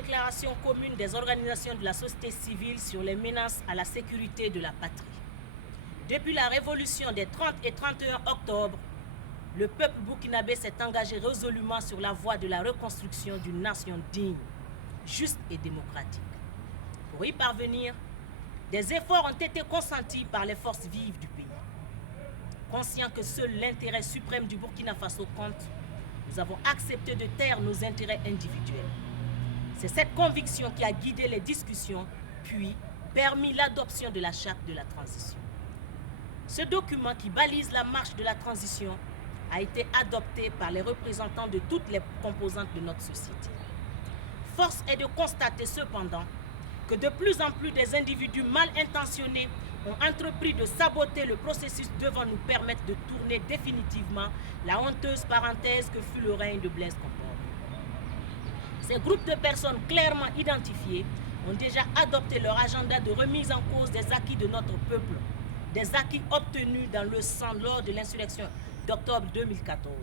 déclaration commune des organisations de la société civile sur les menaces à la sécurité de la patrie. Depuis la révolution des 30 et 31 octobre, le peuple burkinabé s'est engagé résolument sur la voie de la reconstruction d'une nation digne, juste et démocratique. Pour y parvenir, des efforts ont été consentis par les forces vives du pays. Conscients que seul l'intérêt suprême du Burkina Faso compte, nous avons accepté de taire nos intérêts individuels. C'est cette conviction qui a guidé les discussions, puis permis l'adoption de la charte de la transition. Ce document qui balise la marche de la transition a été adopté par les représentants de toutes les composantes de notre société. Force est de constater cependant que de plus en plus des individus mal intentionnés ont entrepris de saboter le processus devant nous permettre de tourner définitivement la honteuse parenthèse que fut le règne de Blaise Compaoré. Ces groupes de personnes clairement identifiées ont déjà adopté leur agenda de remise en cause des acquis de notre peuple, des acquis obtenus dans le sang lors de l'insurrection d'octobre 2014.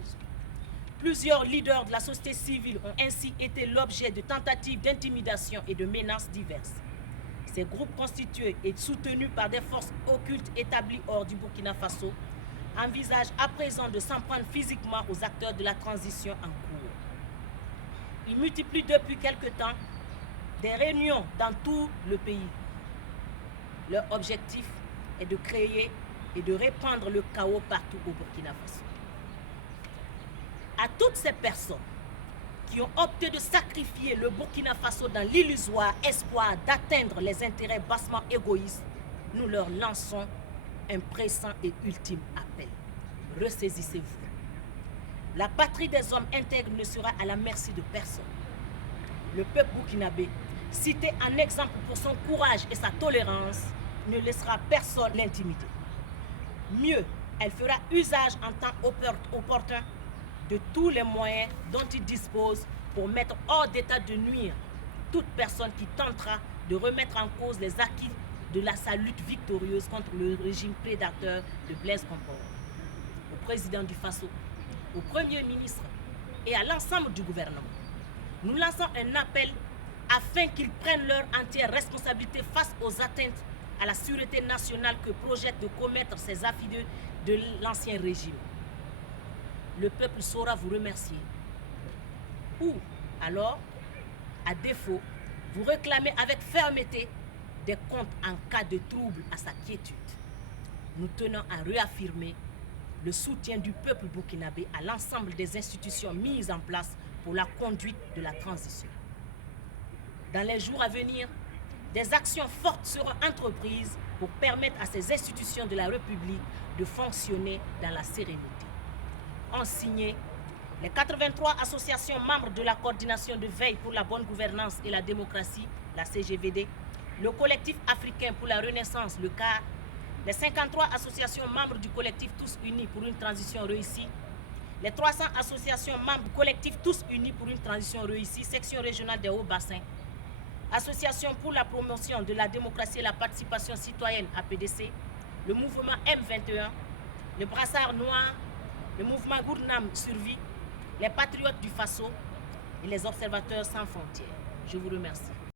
Plusieurs leaders de la société civile ont ainsi été l'objet de tentatives d'intimidation et de menaces diverses. Ces groupes constitués et soutenus par des forces occultes établies hors du Burkina Faso envisagent à présent de s'en prendre physiquement aux acteurs de la transition en cours. Ils multiplient depuis quelque temps des réunions dans tout le pays. Leur objectif est de créer et de répandre le chaos partout au Burkina Faso. À toutes ces personnes qui ont opté de sacrifier le Burkina Faso dans l'illusoire espoir d'atteindre les intérêts bassement égoïstes, nous leur lançons un pressant et ultime appel. Ressaisissez-vous. La patrie des hommes intègres ne sera à la merci de personne. Le peuple burkinabé, cité en exemple pour son courage et sa tolérance, ne laissera personne l'intimider. Mieux, elle fera usage en temps opportun de tous les moyens dont il dispose pour mettre hors d'état de nuire toute personne qui tentera de remettre en cause les acquis de sa lutte victorieuse contre le régime prédateur de Blaise Compaoré. Au président du Faso, au Premier ministre et à l'ensemble du gouvernement, nous lançons un appel afin qu'ils prennent leur entière responsabilité face aux atteintes à la sûreté nationale que projette de commettre ces affidés de l'ancien régime. Le peuple saura vous remercier. Ou alors, à défaut, vous réclamez avec fermeté des comptes en cas de trouble à sa quiétude. Nous tenons à réaffirmer le soutien du peuple burkinabé à l'ensemble des institutions mises en place pour la conduite de la transition. Dans les jours à venir, des actions fortes seront entreprises pour permettre à ces institutions de la République de fonctionner dans la sérénité. Ont signé les 83 associations membres de la coordination de veille pour la bonne gouvernance et la démocratie, la CGVD, le collectif africain pour la renaissance, le CAR, les 53 associations membres du collectif Tous Unis pour une transition réussie, les 300 associations membres du collectif Tous Unis pour une transition réussie, section régionale des Hauts-Bassins, Association pour la promotion de la démocratie et la participation citoyenne APDC, le mouvement M21, le Brassard Noir, le mouvement Gournam Survie, les patriotes du Faso et les observateurs sans frontières. Je vous remercie.